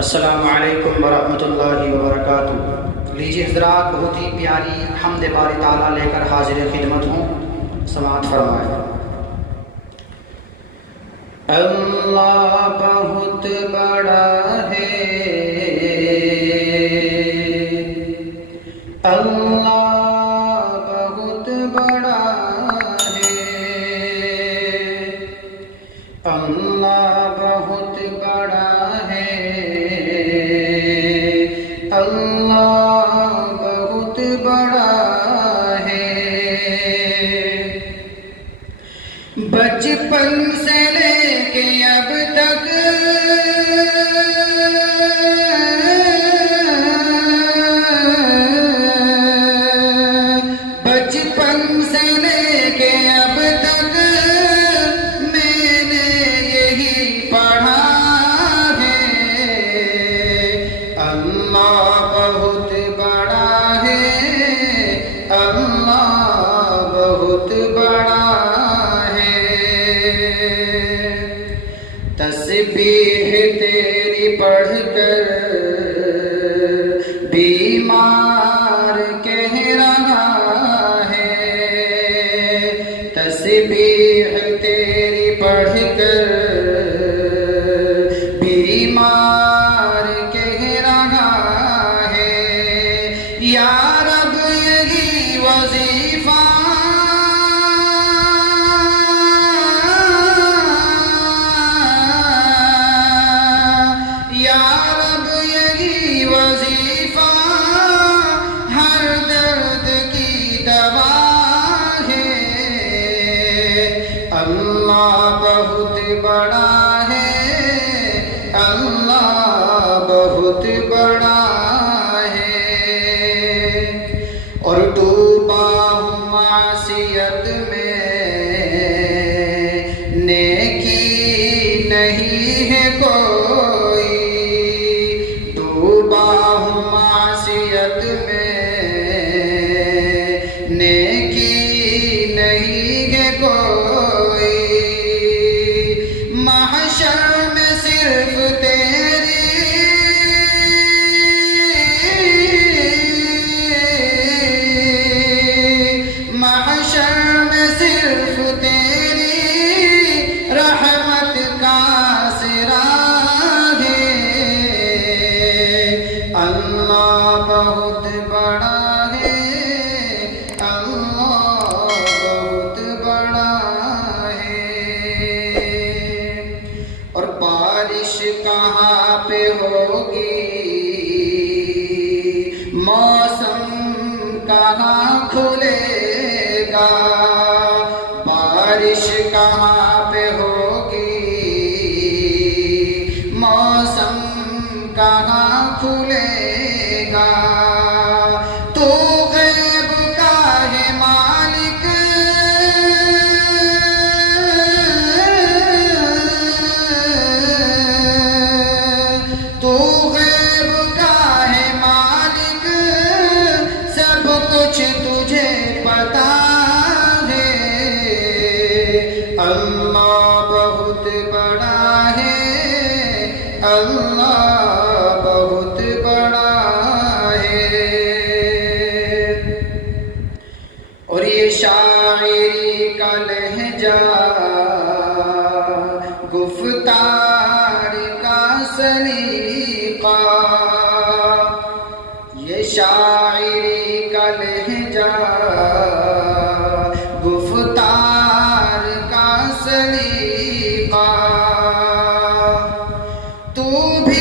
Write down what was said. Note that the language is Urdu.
السلام علیکم ورحمۃ اللہ وبرکاتہ۔ لیجیے حضرات، بہت ہی پیاری حمد باری تعالیٰ لے کر حاضر خدمت ہوں، سماعت فرمائے۔ اللہ بہت بڑا ہے، اللہ بہت بڑا ہے، اللہ بہت بڑا ہے، اللہ بہت بڑا ہے۔ بچپن سے لے کے اب تک بچپن سے لے کے اب تک میں نے یہی پڑھا ہے، اللہ بہت بڑا ہے، اللہ بہت بڑا ہے۔ تسبیح تیری پڑھ کر بیمار کہہ رہا ہے، تسبیح تیری پڑھ کر بیمار کہہ رہا ہے، یا رب یہی وظیفہ اللہ بہت بڑا ہے، اللہ بہت بڑا ہے۔ اور ڈوبا ہوں معصیت میں، نیکی نہیں ہے کوئی، ڈوبا ہوں معصیت میں، نیکی نہیں ہے کوئی، محشر میں صرف تیری محشر میں صرف تیری رحمت کا سراغ ہے، اللہ بہت بڑا ہے، اللہ بہت بڑا ہے۔ اور بارش کہاں پہ ہوگی، موسم کہاں کھلے گا، بارش کہاں پہ ہوگی، موسم کہاں کھلے گا، تو غیب کا ہے مالک، تو غیب کا ہے مالک، سب کچھ تجھے پتا ہے، اللہ بہت بڑا ہے، اللہ بہت بڑا ہے۔ اور یہ شاعری کا لہجہ، گفتار کا سلیقہ، یہ شاعری کا لہجہ، گفتار کا سلیقہ، تو بھی